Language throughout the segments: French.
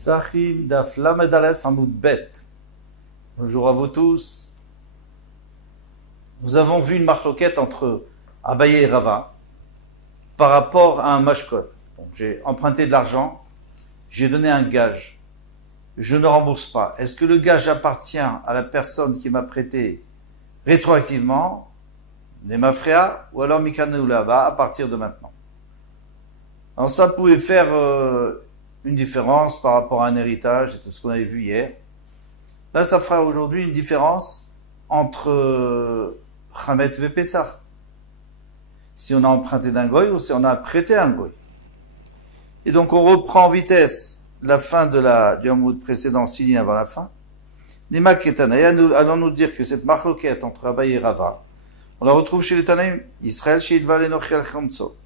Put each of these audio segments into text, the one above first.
Sachim daf lamed alef amud bet. Bonjour à vous tous. Nous avons vu une marloquette entre Abaye et Rava par rapport à un mashkon. Donc j'ai emprunté de l'argent, j'ai donné un gage. Je ne rembourse pas. Est-ce que le gage appartient à la personne qui m'a prêté rétroactivement, les mafréas, ou alors Mikane Laba à partir de maintenant? Alors ça pouvait faire une différence par rapport à un héritage et tout ce qu'on avait vu hier. Là, ça fera aujourd'hui une différence entre Chametz et Pessah. Si on a emprunté d'un goy ou si on a prêté un goy. Et donc on reprend en vitesse la fin du hamoud précédent, 6 lignes avant la fin. Nima Ketanaya, allons nous dire que cette marloquette entre Abaye et Rava, on la retrouve chez les Tanaïm, Israël chez Idval Enochi al Chamtso.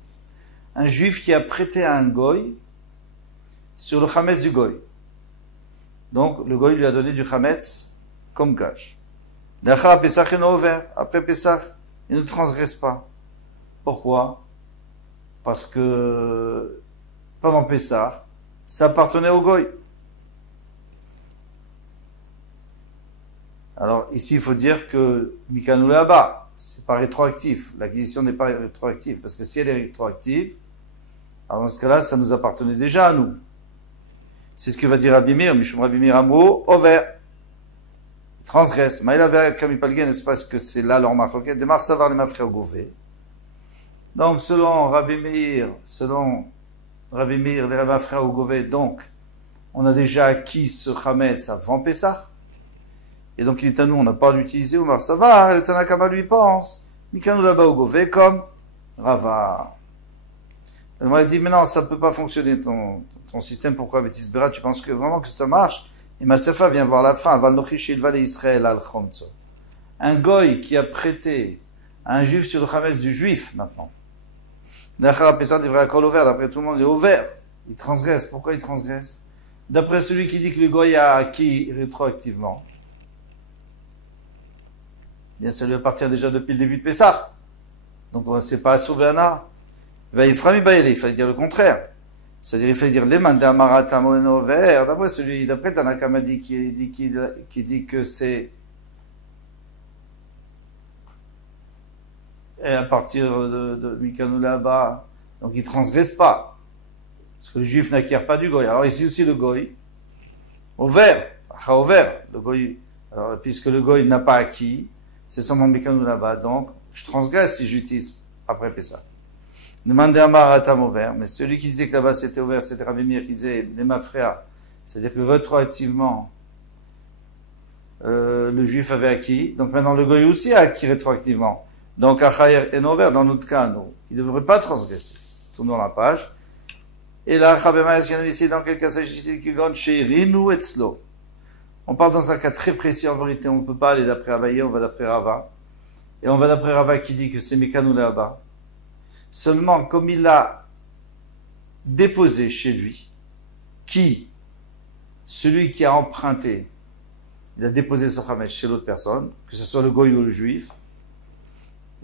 Un juif qui a prêté à un goy sur le chametz du goy. Donc, le goy lui a donné du chametz comme gage. Après Pessah, il ne transgresse pas. Pourquoi? Parce que pendant Pessah, ça appartenait au goy. Alors, ici, il faut dire que Mikanu Laba, c'est pas rétroactif. L'acquisition n'est pas rétroactive. Parce que si elle est rétroactive, alors dans ce cas-là, ça nous appartenait déjà à nous. C'est ce que va dire Rabbi Meir, Mishum Rabbi Meir Amro, over. Il transgresse. Mais il avait Kamipalgen, n'est-ce pas, que c'est là leur marloquette, de Marsavar les mafrères Gouvé. Donc, selon Rabbi Meir, les mafrères Gouvé, donc, on a déjà acquis ce Chametz avant Pessah. Et donc, il est à nous, on n'a pas l'utilisé, ou Marsavar, le Tanakama lui pense, Mikanu là-bas au Gouvé, comme Rava. On m'a dit, mais non, ça ne peut pas fonctionner ton système, pourquoi Vétisbera, tu penses que vraiment que ça marche? Et Masefa vient voir la fin, Israël al Chomtso. Un goy qui a prêté à un juif sur le chametz du juif, maintenant. D'après tout le monde, il est ouvert. Il transgresse. Pourquoi il transgresse? D'après celui qui dit que le goy a acquis rétroactivement. Bien, ça lui appartient déjà depuis le début de Pessah. Donc, on ne sait pas sauver un art. Il fallait dire le contraire. C'est-à-dire, il fallait dire les mandats maratamon vert. D'après Tanakamadi qui dit que c'est à partir de Mikanu là-bas. Donc, il transgresse pas. Parce que le juif n'acquiert pas du goy. Alors, ici aussi, le goy, au vert, le goy, alors, puisque le goy n'a pas acquis, c'est seulement Mikanu là-bas. Donc, je transgresse si j'utilise après Pessah. Demandez à Maratam ouvert, mais celui qui disait que là-bas c'était ouvert, c'était Rabbi Meir qui disait les mafréas, c'est-à-dire que rétroactivement le juif avait acquis, donc maintenant le goy aussi a acquis rétroactivement. Donc Achayer est ouvert dans notre cas, nous, il ne devrait pas transgresser. Tournons la page. Et là, ici dans quel cas s'agit-il qui gagne chez Rinu et Tzlo. On parle dans un cas très précis en vérité, on ne peut pas aller d'après Abaye, on va d'après Rava. Et on va d'après Rava qui dit que c'est Mekanou là-bas. Seulement, comme il a déposé chez lui, celui qui a emprunté, il a déposé son chametz chez l'autre personne, que ce soit le goy ou le juif,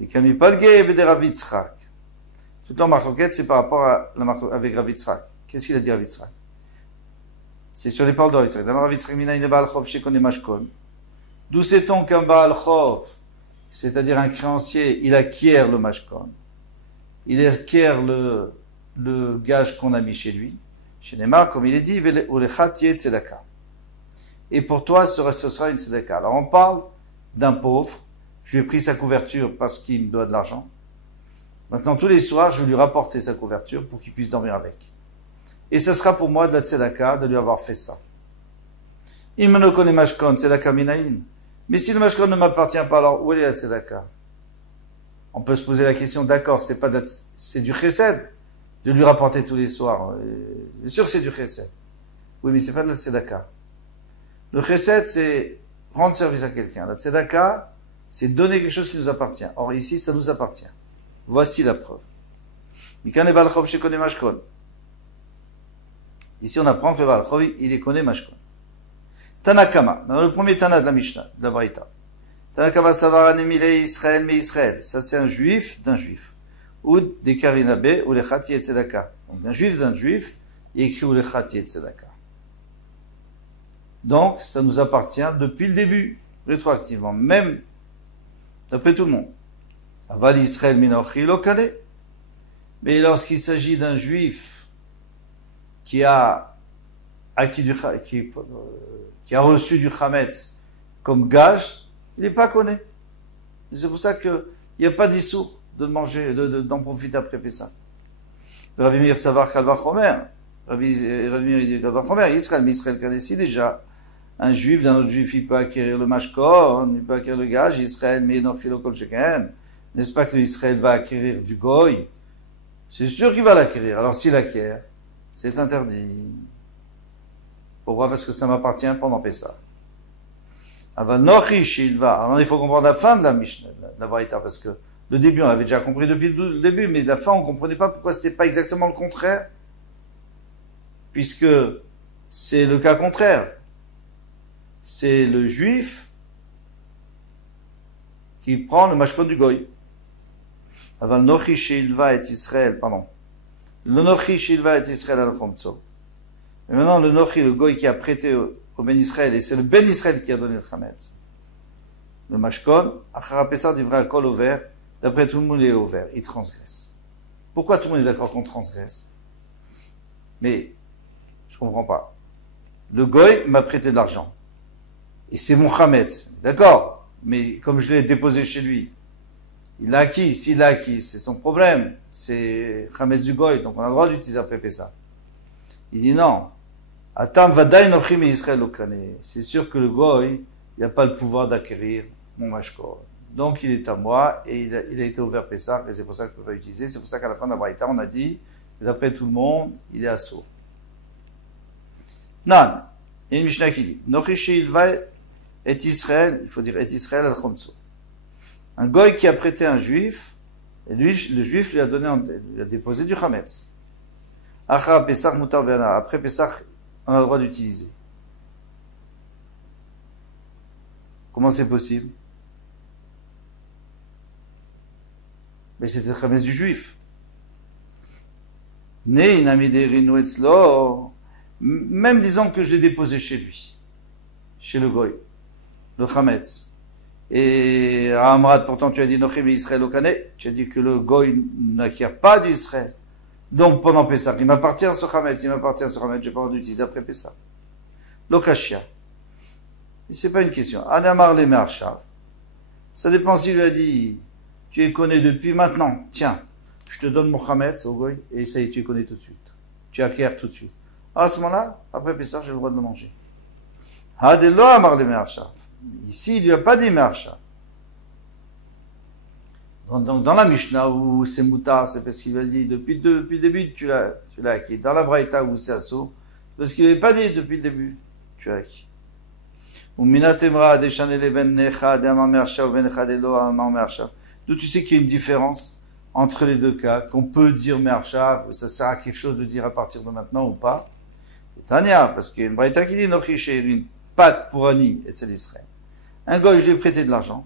et Kami Palgé et Rav Yitzhak. Tout le temps, marloquette, c'est par rapport à avec Rav Yitzhak. Qu'est-ce qu'il a dit Rav Yitzhak? C'est sur les paroles de Rav Yitzhak. D'abord, Rav Yitzhak, Minaïne Baal Chov, Shekone Mashkon. D'où sait-on qu'un Baal Chov, c'est-à-dire un créancier, il acquiert le Mashkon? Il acquiert le gage qu'on a mis chez lui. Chez Neymar, comme il est dit, et pour toi, ce sera une tzedaka. Alors on parle d'un pauvre, je lui ai pris sa couverture parce qu'il me doit de l'argent. Maintenant, tous les soirs, je vais lui rapporter sa couverture pour qu'il puisse dormir avec. Et ce sera pour moi de la tzedaka de lui avoir fait ça. Il me connaît mashkon, tzedaka minayin. Mais si le mashkon ne m'appartient pas, alors où est la tzedaka? On peut se poser la question, d'accord, c'est du chesed de lui rapporter tous les soirs. Bien sûr c'est du chesed. Oui, mais c'est pas de la tzedaka. Le chesed, c'est rendre service à quelqu'un. La tzedaka, c'est donner quelque chose qui nous appartient. Or, ici, ça nous appartient. Voici la preuve. Ici, on apprend que le Balchov, il est connu mashkon. Tanakama, dans le premier Tana de la Mishnah, de la Braïta. Tanakama Savara Nemile Israël, mais Israël. Ça, c'est un juif d'un juif. Ou des Karinabe, ou les Chati et Tzedaka. Donc, d'un juif, il écrit ou les Chati et Tzedaka. Donc, ça nous appartient depuis le début, rétroactivement, même d'après tout le monde. Aval Israël minochi lo kane. Mais lorsqu'il s'agit d'un juif qui a acquis qui a reçu du chametz comme gage, il n'est pas connu. C'est pour ça qu'il n'y a pas d'issour de manger, d'en profiter après Pessah. Rabbi Meir Savar Kalva Chomer. Rabbi Meir dit Kalva Chomer. Israël, mais Israël Kanesi, déjà, un juif, d'un autre juif, il peut acquérir le mashkon, il peut acquérir le gage. Israël, mais non philo kol sheken. N'est-ce pas que l'Israël va acquérir du goy? C'est sûr qu'il va l'acquérir. Alors s'il acquiert, c'est interdit. Pourquoi? Parce que ça m'appartient pendant Pessah. Aval nochish, il va. Alors il faut comprendre la fin de la Mishnah, de la Braïta, parce que le début, on l'avait déjà compris depuis le début, mais la fin, on comprenait pas pourquoi c'était pas exactement le contraire, puisque c'est le cas contraire. C'est le juif qui prend le mashkon du goy. Aval nochi sheilva et Israël, pardon. Le nochi sheilva et Israël al chomtso. Et maintenant, le nochi, le goy qui a prêté au Ben Israël, et c'est le Ben Israël qui a donné le chametz. Le mashkon, achara pesar divra kol over, d'après tout le monde il est over, il transgresse. Pourquoi tout le monde est d'accord qu'on transgresse? Mais, je comprends pas. Le goy m'a prêté de l'argent. Et c'est mon chametz. D'accord? Mais comme je l'ai déposé chez lui, il l'a acquis. S'il l'a acquis, c'est son problème. C'est chametz du goy. Donc on a le droit d'utiliser après Pessah. Il dit non. Atam vadaï nochim Israël okane. C'est sûr que le goy, il n'a pas le pouvoir d'acquérir mon mashkor. Donc il est à moi et il a été ouvert Pessah et c'est pour ça que je peux pas utiliser. C'est pour ça qu'à la fin de la Braïta, on a dit que d'après tout le monde, il est assourd. Nan. Il y a une Mishnah qui dit Nochishi ilva et Israël, il faut dire et Israël al chomtso. Un goy qui a prêté un juif, et lui, le juif lui a donné, lui a déposé du chametz. Acha Pessah mutar be'ana. Après Pessah, on a le droit d'utiliser. Comment c'est possible? Mais c'était le chametz du juif. Ne inamiderinu etzlo. Même disons que je l'ai déposé chez lui, chez le goy, le chametz. Et à Amrad, pourtant tu as dit Nochim Israël okane, tu as dit que le goy n'acquiert pas d'Israël. Donc pendant Pessah, il m'appartient ce chametz, j'ai pas le droit d'utiliser après Pessah. Lokashia. Et c'est pas une question. Adamar le Me'arshav. Ça dépend s'il lui a dit, tu es connu depuis maintenant, tiens, je te donne mon chametz au goy, et ça y est, tu es connu tout de suite. Tu acquiers tout de suite. À ce moment-là, après Pessah, j'ai le droit de le manger. Hadelo amar le Me'arshav. Ici, il lui a pas dit Me'arshav. Donc, dans la Mishnah, où c'est Moutar, c'est parce qu'il lui a dit, depuis le début, tu l'as acquis. Dans la Braïta, où c'est Asso, c'est parce qu'il lui a pas dit, depuis le début, tu l'as acquis. D'où tu sais qu'il y a une différence entre les deux cas, qu'on peut dire Me'arshav, ça sert à quelque chose de dire à partir de maintenant ou pas. Et Tania, parce qu'il y a une Braïta qui dit Nochiché, une pâte pour Ani, et c'est l'Israël. Un gars, je lui ai prêté de l'argent,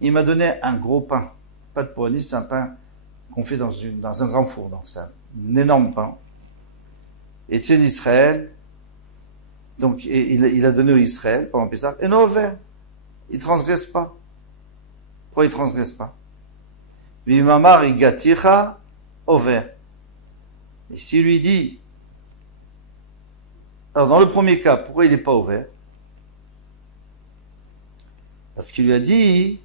il m'a donné un gros pain. Pâte pour Ani, c'est un pain qu'on fait dans un grand four, donc c'est un énorme pain. Et c'est l'Israël, donc il a donné au Israël pendant Pessah, et non vert. Il transgresse pas. Pourquoi il transgresse pas? Vimamar igaticha over. Et s'il lui dit, alors dans le premier cas, pourquoi il n'est pas ouvert? Parce qu'il lui a dit,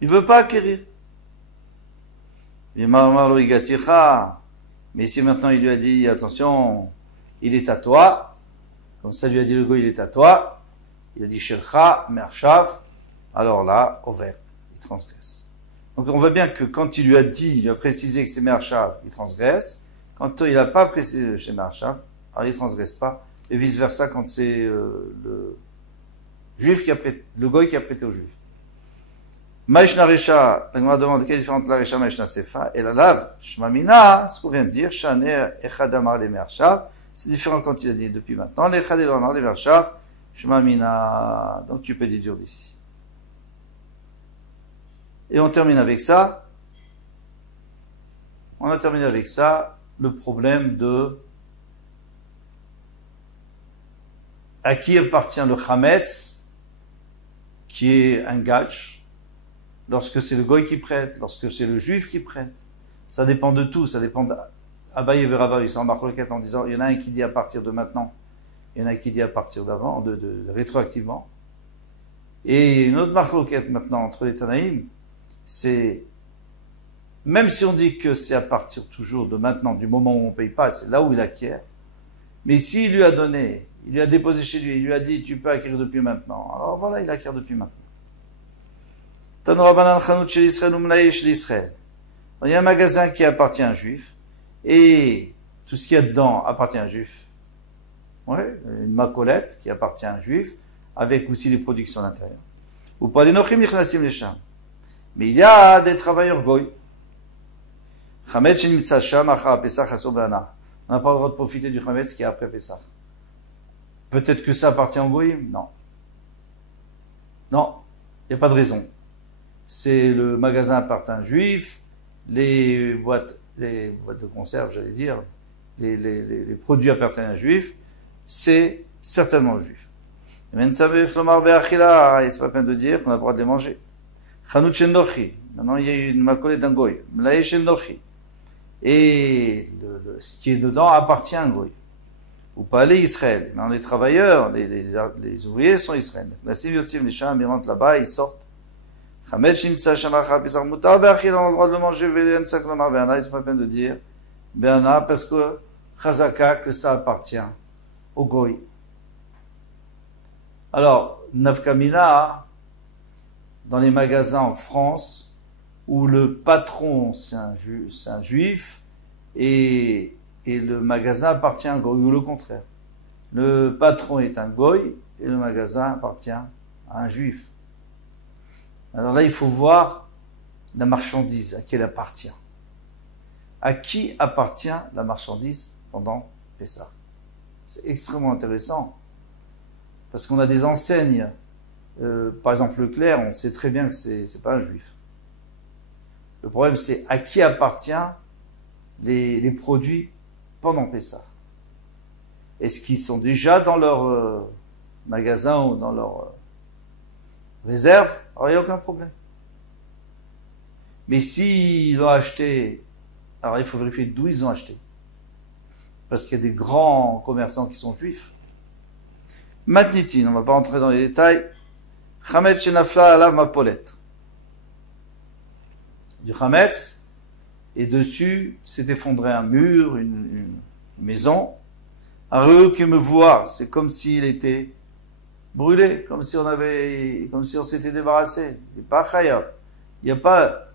il veut pas acquérir. Vimamar igaticha. Mais si maintenant il lui a dit, attention, il est à toi, comme ça lui a dit le goy, il est à toi, il a dit Shelcha, Me'arshav, alors là, over, il transgresse. Donc on voit bien que quand il lui a dit, il lui a précisé que c'est Me'arshav, il transgresse. Quand il n'a pas précisé chez Me'arshav, alors il ne transgresse pas. Et vice versa quand c'est le juif qui a prêté, le goy qui a prêté au juif. Maïshna Recha, la Gemara demande quelle est la différence entre la Recha Maïshna Sefa et la lave. Shmamina, ce qu'on vient de dire, Shaner Echad Amar le Me'arshav, c'est différent quand il a dit depuis maintenant. L'Echad Amar le Me'arshav, Shmamina. Donc tu peux déduire d'ici. Et on termine avec ça. On a terminé avec ça. le problème de à qui appartient le chametz, qui est un gage, lorsque c'est le goy qui prête, lorsque c'est le juif qui prête. Ça dépend de tout, ça dépend d'Abaye et Rava, ils sont en marloquette en disant, il y en a un qui dit à partir de maintenant, il y en a un qui dit à partir d'avant, de rétroactivement. Et une autre marloquette maintenant entre les Tanaïm, c'est, même si on dit que c'est à partir toujours de maintenant, du moment où on ne paye pas, c'est là où il acquiert, mais s'il lui a donné, il lui a déposé chez lui, il lui a dit, tu peux acquérir depuis maintenant, alors voilà, il acquiert depuis maintenant. Il y a un magasin qui appartient à un juif, et tout ce qu'il y a dedans appartient à un juif. Ouais, une macolette qui appartient à un juif, avec aussi les productions à l'intérieur. Ou pas les nochim nichnasim les sham. Mais il y a des travailleurs goy. Chametz shen mitzah sham achar Pesach aso be'ana. On n'a pas le droit de profiter du chametz qui est après Pesach. Peut-être que ça appartient au goy? Non. Non, il n'y a pas de raison. C'est le magasin appartient à un juif, les boîtes de conserve, j'allais dire, les produits appartiennent à un juif, c'est certainement le juif. Mais ça veut dire, c'est pas peine de dire qu'on a le droit de les manger. Chanut shendochi. Maintenant, il y a une macolette d'un goy. Mlaï shendochi. Et ce qui est dedans appartient à un goy. Ou pas les Israël. Maintenant, les travailleurs, les ouvriers sont Israël. La civilisation, les chams, ils rentrent là-bas, ils sortent. Chametz shimtsa shamacha pisar mutar be'achil, on a le droit de le manger, ve'en sak lomar be'ana, c'est pas peine de dire be'ana, parce que chazaka, que ça appartient au goy. Alors, nafkamina, dans les magasins en France, où le patron c'est un juif, et le magasin appartient à un goy, ou le contraire. Le patron est un goy, et le magasin appartient à un juif. Alors là, il faut voir la marchandise, à qui elle appartient. À qui appartient la marchandise pendant Pessah? C'est extrêmement intéressant. Parce qu'on a des enseignes, par exemple Leclerc, on sait très bien que c'est pas un juif. Le problème, c'est à qui appartient les produits pendant Pessah. Est-ce qu'ils sont déjà dans leur magasin ou dans leur réserve? Alors il n'y a aucun problème. Mais s'ils l'ont acheté, alors il faut vérifier d'où ils ont acheté. Parce qu'il y a des grands commerçants qui sont juifs. Matnitin, on ne va pas rentrer dans les détails. Chametz shenafla alav mapolet. Du chametz, et dessus s'est effondré un mur, une maison. Areu qui me voit, c'est comme s'il était brûlé, comme si on s'était débarrassé. Il n'est pas chayab. Il n'y a pas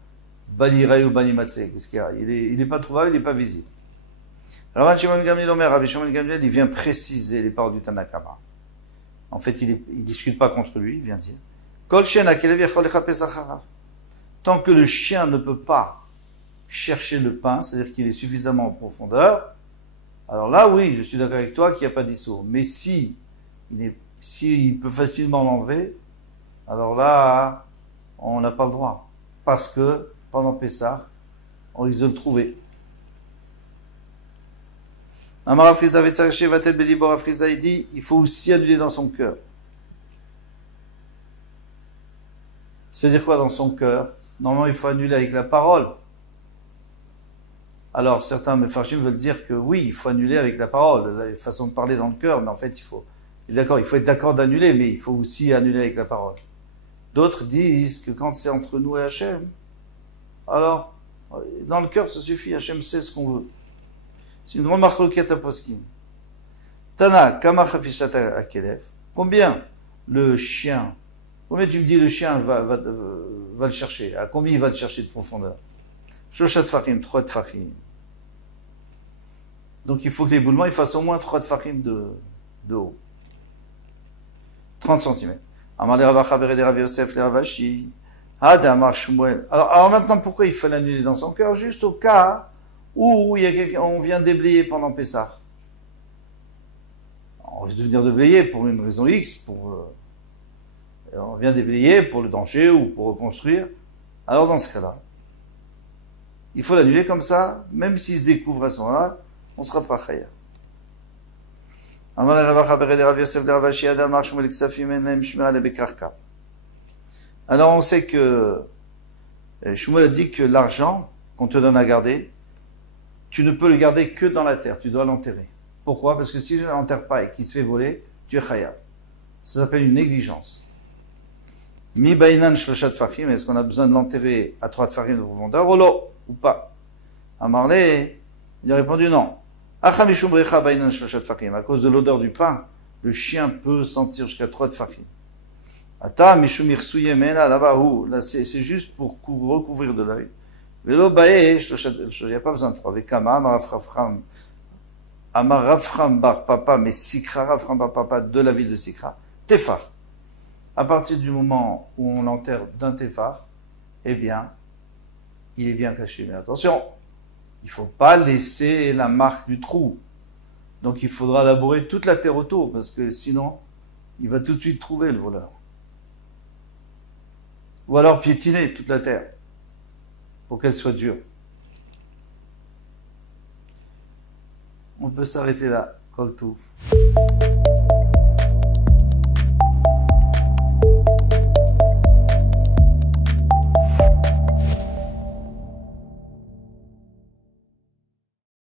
baliray ou balimatse. Qu'est-ce qu'il y a? Il n'est pas trouvable, il n'est pas visible. Rabban Shimon Gamliel Omer, Rabbi Shimon Gamliel, il vient préciser les paroles du Tanakama. En fait, il discute pas contre lui, il vient dire Kol shen hakelev yachol echapes acharav. Tant que le chien ne peut pas chercher le pain, c'est-à-dire qu'il est suffisamment en profondeur, alors là, oui, je suis d'accord avec toi qu'il n'y a pas d'issour. Mais s'il peut facilement l'enlever, alors là, on n'a pas le droit. Parce que, pendant Pessah, on risque de le trouver. Amar Afriza Vetzaché Vatel Belibor Afriza, il dit, il faut aussi annuler dans son cœur. C'est-à-dire quoi dans son cœur? Normalement, il faut annuler avec la parole. Alors, certains mefarshim veulent dire que oui, il faut annuler avec la parole, la façon de parler dans le cœur, mais en fait, il faut être d'accord d'annuler, mais il faut aussi annuler avec la parole. D'autres disent que quand c'est entre nous et Hachem, alors, dans le cœur, ça suffit, Hachem sait ce qu'on veut. C'est une grande marloquette à poskim. Tana, kama chafishat akelev. Combien le chien, combien tu me dis le chien va le chercher? À combien il va le chercher de profondeur? Shoshat tfachim, 3 tfachim. Donc il faut que l'éboulement il fasse au moins 3 tfachim de haut. 30 cm. Amar le Ravacha bere de Rav Yosef le Ravashi. Had Amar Shmuel. Alors maintenant pourquoi il faut l'annuler dans son cœur? Juste au cas où il y a quelqu'un, on vient déblayer pendant Pessah. On risque de venir déblayer pour une raison X, on vient déblayer pour le danger ou pour reconstruire. Alors dans ce cas-là, il faut l'annuler comme ça, même s'il se découvre à ce moment-là, on sera prachaya. Alors on sait que Shmuel a dit que l'argent qu'on te donne à garder, tu ne peux le garder que dans la terre, tu dois l'enterrer. Pourquoi? Parce que si je ne l'enterre pas et qu'il se fait voler, tu es chayav. Ça s'appelle une négligence. Mi bainan shloshat tfachim, est-ce qu'on a besoin de l'enterrer à 3 tfachim de profondeur ou pas? Amarlé, il a répondu non. Achamishum brecha bainan shloshat tfachim, à cause de l'odeur du pain, le chien peut sentir jusqu'à 3 tfachim. Ata mishum irsouye mena là-bas où, là c'est juste pour recouvrir de l'œil. Velo bae shloshat, il n'y a pas besoin de 3. Vekama Amar Rafram bar papa, mais Sikra Rafram bar papa de la ville de Sikra, Tefar. À partir du moment où on l'enterre d'un Tefar, eh bien, il est bien caché. Mais attention, il ne faut pas laisser la marque du trou. Donc il faudra labourer toute la terre autour, parce que sinon, il va tout de suite trouver le voleur. Ou alors piétiner toute la terre, pour qu'elle soit dure. On peut s'arrêter là. Kol Touf.